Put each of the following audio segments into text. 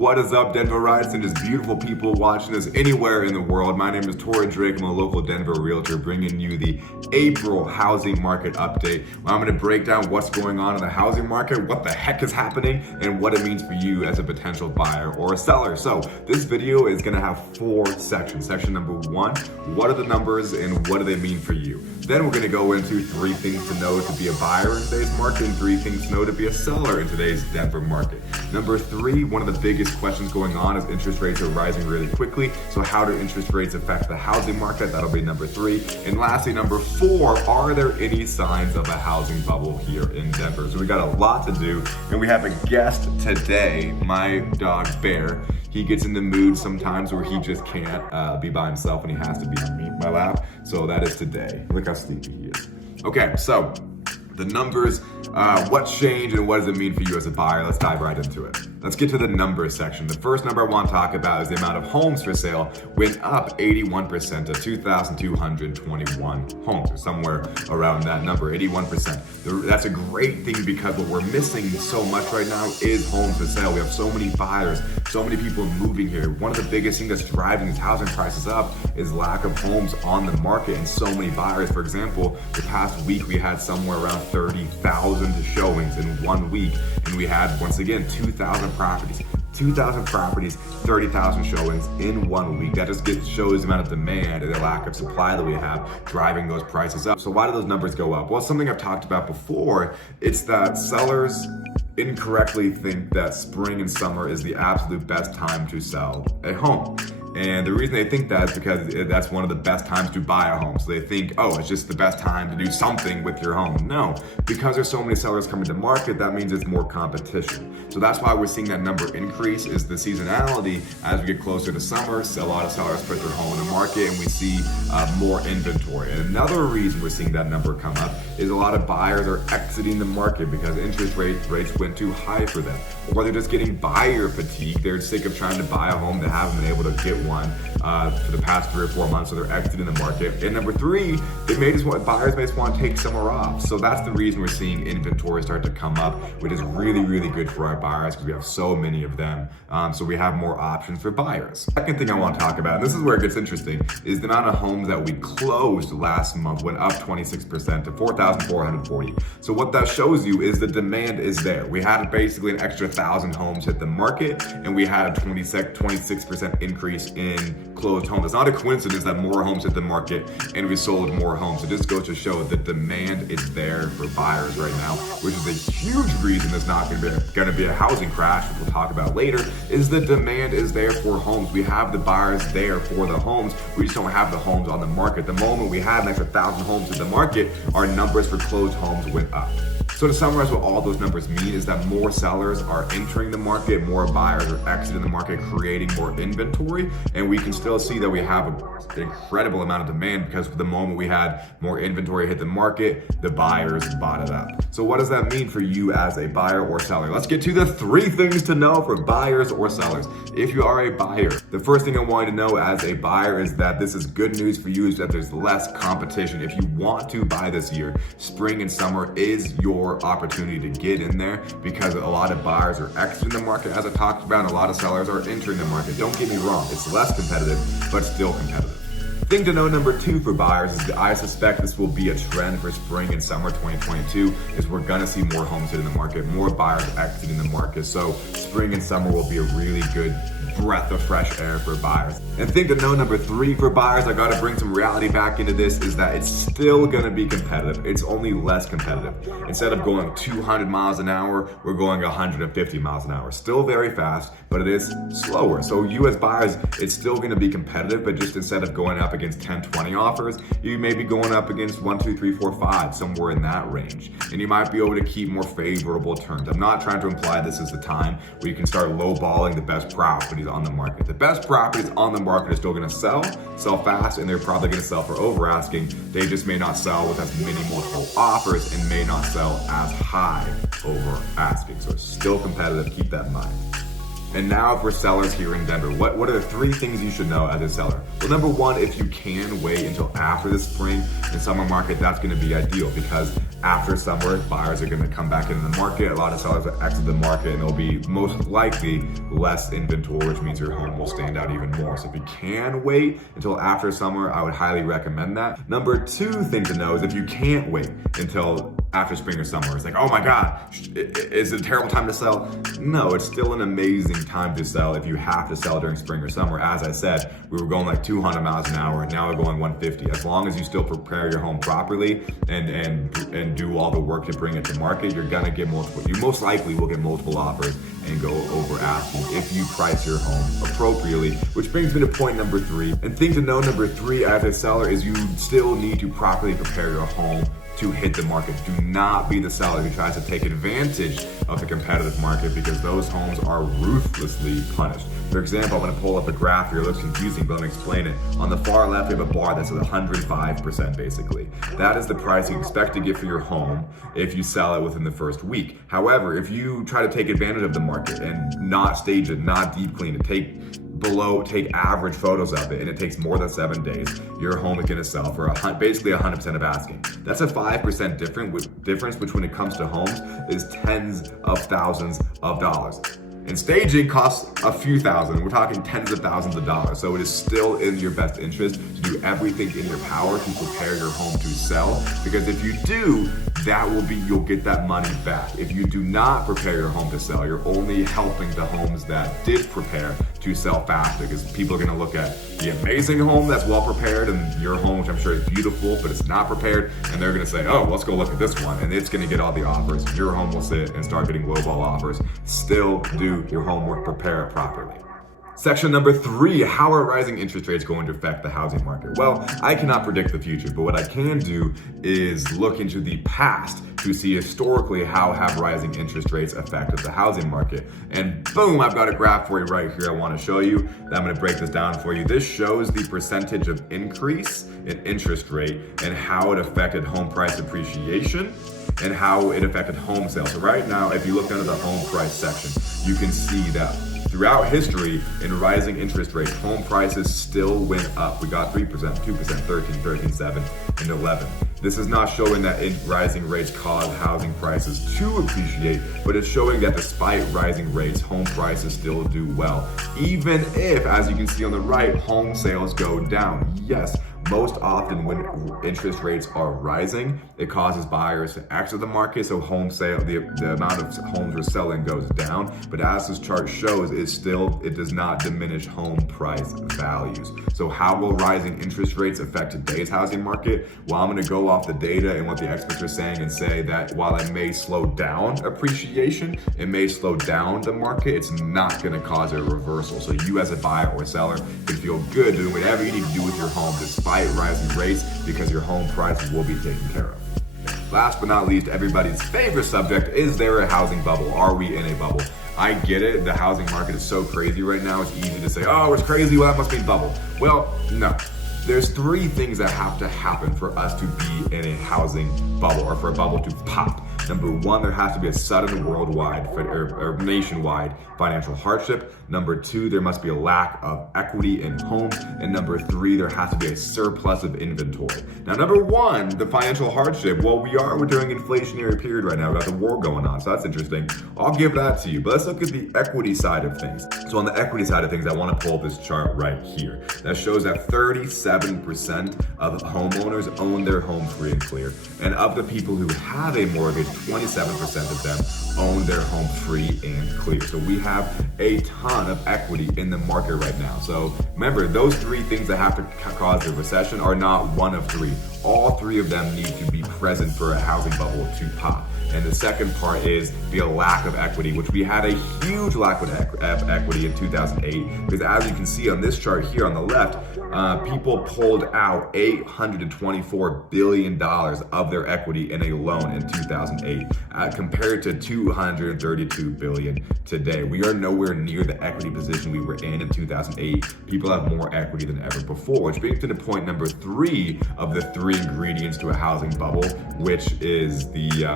What is up, Denverites and just beautiful people watching us anywhere in the world? My name is Torrey Drake. I'm a local Denver realtor bringing you the April housing market update. I'm going to break down what's going on in the housing market, what the heck is happening, and what it means for you as a potential buyer or a seller. So this video is going to have 4 sections. Section number 1, what are the numbers and what do they mean for you? Then we're going to go into 3 things to know to be a buyer in today's market and 3 things to know to be a seller in today's Denver market. Number 3, one of the biggest questions going on is interest rates are rising really quickly. So how do interest rates affect the housing market? That'll be number 3. And lastly, number 4, are there any signs of a housing bubble here in Denver? So we got a lot to do, and we have a guest today, my dog Bear. He gets in the mood sometimes where he just can't be by himself and he has to be on me, my lap. So that is today. Look how sleepy he is. Okay, so the numbers, what changed and what does it mean for you as a buyer? Let's dive right into it. Let's get to the numbers section. The first number I want to talk about is the amount of homes for sale went up 81% to 2,221 homes, or somewhere around that number, 81%. That's a great thing because what we're missing so much right now is homes for sale. We have so many buyers, so many people moving here. One of the biggest things that's driving these housing prices up is lack of homes on the market and so many buyers. For example, the past week we had somewhere around 30,000 showings in 1 week, and we had, once again, 2,000 properties, 30,000 showings in 1 week. That just shows the amount of demand and the lack of supply that we have driving those prices up. So why do those numbers go up? Well, something I've talked about before, it's that sellers incorrectly think that spring and summer is the absolute best time to sell a home. And the reason they think that is because that's one of the best times to buy a home. So they think, oh, it's just the best time to do something with your home. No, because there's so many sellers coming to market, that means there's more competition. So that's why we're seeing that number increase, is the seasonality. As we get closer to summer, a lot of sellers put their home in the market and we see more inventory. And another reason we're seeing that number come up is a lot of buyers are exiting the market because interest rates went too high for them. Or they're just getting buyer fatigue. They're sick of trying to buy a home. They haven't been able to get one for the past 3 or 4 months, so they're exiting the market. And number 3, buyers may just want to take summer off. So that's the reason we're seeing inventory start to come up, which is really, really good for our buyers because we have so many of them. So we have more options for buyers. Second thing I want to talk about, and this is where it gets interesting, is the amount of homes that we closed last month went up 26% to 4,440. So what that shows you is the demand is there. We had basically an extra 1,000 homes hit the market, and we had a 26% increase in closed homes. It's not a coincidence that more homes hit the market and we sold more homes. It just goes to show that demand is there for buyers right now, which is a huge reason there's not going to be a housing crash, which we'll talk about later, is the demand is there for homes. We have the buyers there for the homes. We just don't have the homes on the market. The moment we had an extra 1,000 homes in the market, our numbers for closed homes went up. So to summarize what all those numbers mean is that more sellers are entering the market, more buyers are exiting the market, creating more inventory, and we can still see that we have an incredible amount of demand because the moment we had more inventory hit the market, the buyers bought it up. So what does that mean for you as a buyer or seller? Let's get to the 3 things to know for buyers or sellers. If you are a buyer, the first thing I want you to know as a buyer is that this is good news for you, is that there's less competition. If you want to buy this year, spring and summer is your opportunity to get in there because a lot of buyers are exiting the market, as I talked about, and a lot of sellers are entering the market. Don't get me wrong, it's less competitive, but still competitive. Thing to know number 2 for buyers is that I suspect this will be a trend for spring and summer 2022, is we're gonna see more homes hit in the market, more buyers exiting the market. So spring and summer will be a really good breath of fresh air for buyers. And thing to know number 3 for buyers, I gotta bring some reality back into this, is that it's still gonna be competitive. It's only less competitive. Instead of going 200 miles an hour, we're going 150 miles an hour. Still very fast, but it is slower. So you as buyers, it's still gonna be competitive, but just instead of going up against 10, 20 offers, you may be going up against 1, 2, 3, 4, 5, somewhere in that range. And you might be able to keep more favorable terms. I'm not trying to imply this is the time where you can start lowballing the best properties on the market. The best properties on the market are still gonna sell fast, and they're probably gonna sell for over asking. They just may not sell with as many multiple offers and may not sell as high over asking. So it's still competitive, keep that in mind. And now for sellers here in Denver, what are the 3 things you should know as a seller? Well, number 1, if you can wait until after the spring and summer market, that's gonna be ideal, because after summer, buyers are gonna come back into the market. A lot of sellers will exit the market, and there'll be most likely less inventory, which means your home will stand out even more. So if you can wait until after summer, I would highly recommend that. Number 2 thing to know is if you can't wait until after spring or summer, it's like, oh my God, is it a terrible time to sell? No, it's still an amazing time to sell if you have to sell during spring or summer. As I said, we were going like 200 miles an hour, and now we're going 150. As long as you still prepare your home properly and do all the work to bring it to market, you're gonna get you most likely will get multiple offers and go over asking if you price your home appropriately. Which brings me to point number 3. And thing to know, number 3 as a seller, is you still need to properly prepare your home to hit the market. Do not be the seller who tries to take advantage of the competitive market, because those homes are ruthlessly punished. For example, I'm gonna pull up a graph here. It looks confusing, but let me explain it. On the far left, we have a bar that's at 105% basically. That is the price you expect to get for your home if you sell it within the first week. However, if you try to take advantage of the market and not stage it, not deep clean it, take average photos of it, and it takes more than 7 days, your home is gonna sell for basically 100% of asking. That's a 5% difference, which when it comes to homes is tens of thousands of dollars. And staging costs a few thousand. We're talking tens of thousands of dollars. So it is still in your best interest to do everything in your power to prepare your home to sell. Because if you do, you'll get that money back. If you do not prepare your home to sell, you're only helping the homes that did prepare to sell faster, because people are gonna look at the amazing home that's well prepared and your home, which I'm sure is beautiful, but it's not prepared, and they're gonna say, oh, let's go look at this one, and it's gonna get all the offers. Your home will sit and start getting lowball offers. Still do your homework, prepare it properly. Section number 3, how are rising interest rates going to affect the housing market? Well, I cannot predict the future, but what I can do is look into the past to see historically how have rising interest rates affected the housing market. And boom, I've got a graph for you right here I want to show you. I'm going to break this down for you. This shows the percentage of increase in interest rate and how it affected home price appreciation and how it affected home sales. So right now, if you look under the home price section, you can see that throughout history, in rising interest rates, home prices still went up. We got 3%, 2%, 13, 7, and 11. This is not showing that rising rates cause housing prices to appreciate, but it's showing that despite rising rates, home prices still do well. Even if, as you can see on the right, home sales go down. Yes, most often when interest rates are rising, it causes buyers to exit the market, so the amount of homes we're selling goes down. But as this chart shows, it does not diminish home price values. So how will rising interest rates affect today's housing market? Well, I'm gonna go off the data and what the experts are saying and say that while it may slow down appreciation, it may slow down the market, it's not gonna cause a reversal. So you as a buyer or seller can feel good doing whatever you need to do with your home despite rising rates, because your home prices will be taken care of. Last but not least, everybody's favorite subject, is there a housing bubble? Are we in a bubble? I get it, the housing market is so crazy right now, it's easy to say, oh, it's crazy, well, that must mean bubble. Well, no. There's 3 things that have to happen for us to be in a housing bubble, or for a bubble to pop. Number 1, there has to be a sudden worldwide or nationwide financial hardship. Number 2, there must be a lack of equity in homes. And number 3, there has to be a surplus of inventory. Now, number 1, the financial hardship. Well, we're doing inflationary period right now. We've got the war going on, so that's interesting. I'll give that to you. But let's look at the equity side of things. So on the equity side of things, I want to pull this chart right here. That shows that 37% of homeowners own their home free and clear. And of the people who have a mortgage, 27% of them own their home free and clear. So we have a ton of equity in the market right now. So remember, those 3 things that have to cause a recession are not one of 3. All 3 of them need to be present for a housing bubble to pop. And the second part is the lack of equity, which we had a huge lack of equity in 2008. Because as you can see on this chart here on the left, people pulled out $824 billion of their equity in a loan in 2008, compared to $232 billion today. We are nowhere near the equity position we were in 2008. People have more equity than ever before, which brings me to point number 3 of the 3 ingredients to a housing bubble, which is the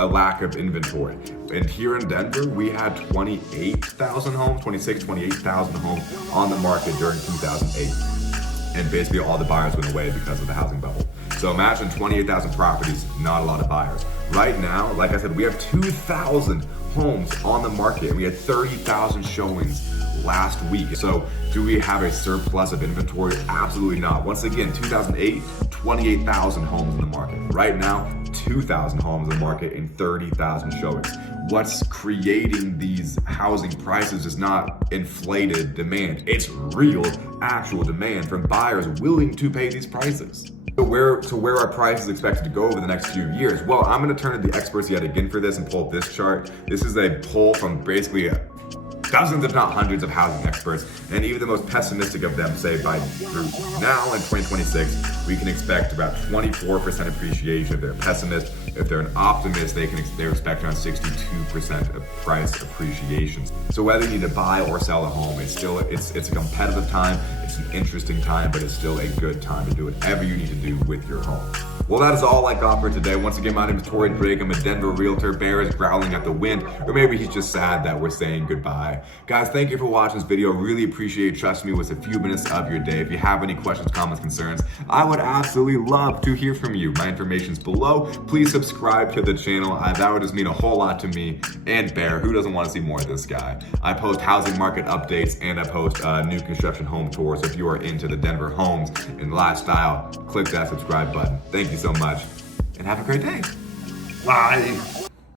a lack of inventory. And here in Denver, we had 28,000 homes, 28,000 homes on the market during 2008. And basically all the buyers went away because of the housing bubble. So imagine 28,000 properties, not a lot of buyers. Right now, like I said, we have 2,000 homes on the market and we had 30,000 showings last week. So do we have a surplus of inventory? Absolutely not. Once again, 2008, 28,000 homes in the market. Right now, 2,000 homes in the market and 30,000 showings. What's creating these housing prices is not inflated demand. It's real, actual demand from buyers willing to pay these prices. So where are prices expected to go over the next few years? Well, I'm going to turn to the experts yet again for this and pull up this chart. This is a poll from basically dozens, if not hundreds, of housing experts, and even the most pessimistic of them say by now in 2026 we can expect about 24% appreciation. If they're a pessimist, if they're an optimist, they're expecting around 62% of price appreciation. So whether you need to buy or sell a home, it's a competitive time, it's an interesting time, but it's still a good time to do whatever you need to do with your home. Well, that is all I got for today. Once again, my name is Torrey Drake. I'm a Denver realtor. Bear is growling at the wind, or maybe he's just sad that we're saying goodbye. Guys, thank you for watching this video. Really appreciate you trusting me with a few minutes of your day. If you have any questions, comments, concerns, I would absolutely love to hear from you. My information's below. Please subscribe to the channel. That would just mean a whole lot to me and Bear. Who doesn't want to see more of this guy? I post housing market updates and I post new construction home tours. If you are into the Denver homes and lifestyle, click that subscribe button. Thank you so much and have a great day. Bye.